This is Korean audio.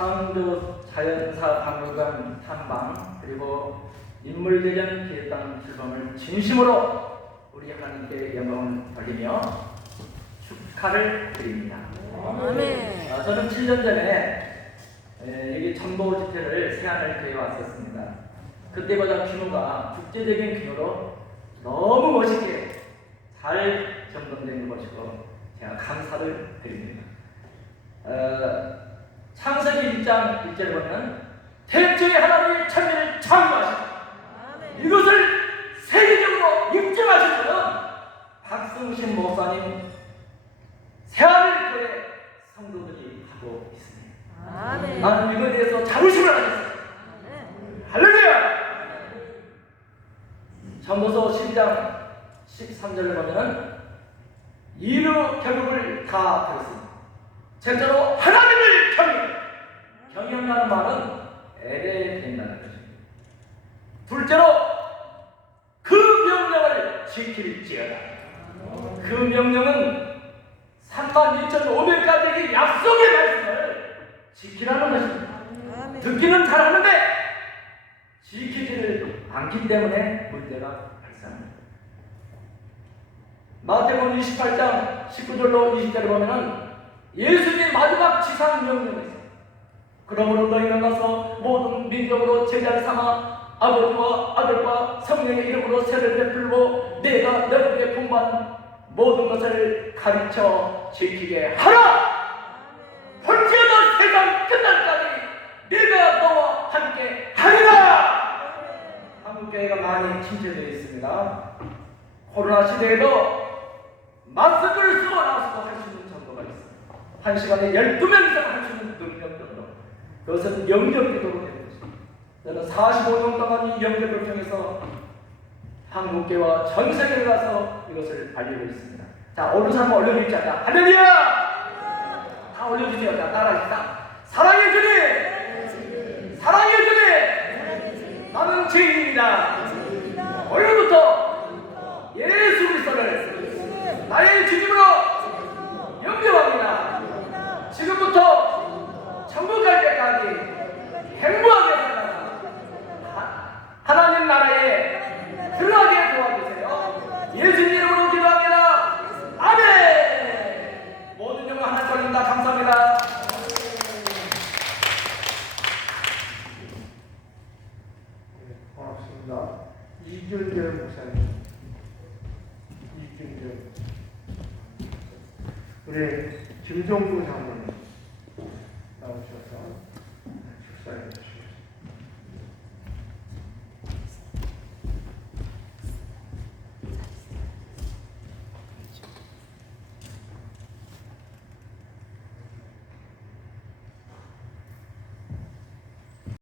창조 자연사 박물관 탐방 그리고 인물대전 기획단 출범을 진심으로 우리 하나님께 영광을 돌리며 축하를 드립니다. 아멘. 아, 저는 7년 전에 에, 여기 전보 집회를 세안을 교회에 왔었습니다. 그때보다 규모가 국제적인 규모로 너무 멋있게 잘 점검된 것이고 제가 감사를 드립니다. 어, 창세기 1장 1절에 보면 태초에 하나님의 창조하시고 아멘. 이것을 세계적으로 입증하신 분은 박승신 목사님 세안을 교회 성도들이 하고 있습니다. 아멘. 나는 이거에 대해서 자부심을 가졌어요. 아멘. 할렐루야! 전도서 12장 13절을 보면은 이루 결국을 다 들었습니다. 첫째로 하나님을 경영. 경영하는 말은 애에 된다는 것입니다. 둘째로 그 명령을 지킬지어다. 그 명령은 32,500가지의 약속의 말씀을 지키라는 것입니다. 듣기는 잘하는데 지키지를 않기 때문에 문제가 발생합니다. 마태복음 28장 19절로 20절을 보면은 예수님의 마지막 지상 명령이 있어요. 그러므로 너희는 가서 모든 민족으로 제자를 삼아 아버지와 아들과 성령의 이름으로 세를 베풀고 내가 너희에게 분반 모든 것을 가르쳐 지키게 하라. 볼지어다 세상 끝날까지 내가 너와 함께 하리라. 한국교회가 많이 침체되어 있습니다. 코로나 시대에도 마스크를 쓰고 나서도 할 수 있는 정도가 있습니다. 한 시간에 12명 이상 할 수 있는 능력 정도. 그것은 영접 기도로 되는 것입니다. 저는 45년 동안 이 영접을 통해서 한국교회와 전 세계를 가서 이것을 알리고 있습니다. 자, 오른 사람 올려주자. 자, 할렐루야! 다 올려주세요. 자, 따라합시다. 사랑의 주님! 사랑의 주님! 나는 죄인입니다. 오늘부터 예수 그리스도를 나의 주님으로 영접합니다. 지금부터 천국 갈 때까지 행복하게 살아가 하- 하나님 나라에 들어가게 도와주세요. 예수님 이름으로 기도합니다. 아멘! 모든 영광 하나님 돌립니다. 감사합니다. 네, 반갑습니다. 이준결 목사님. 이준결. 우리 김종구 장로님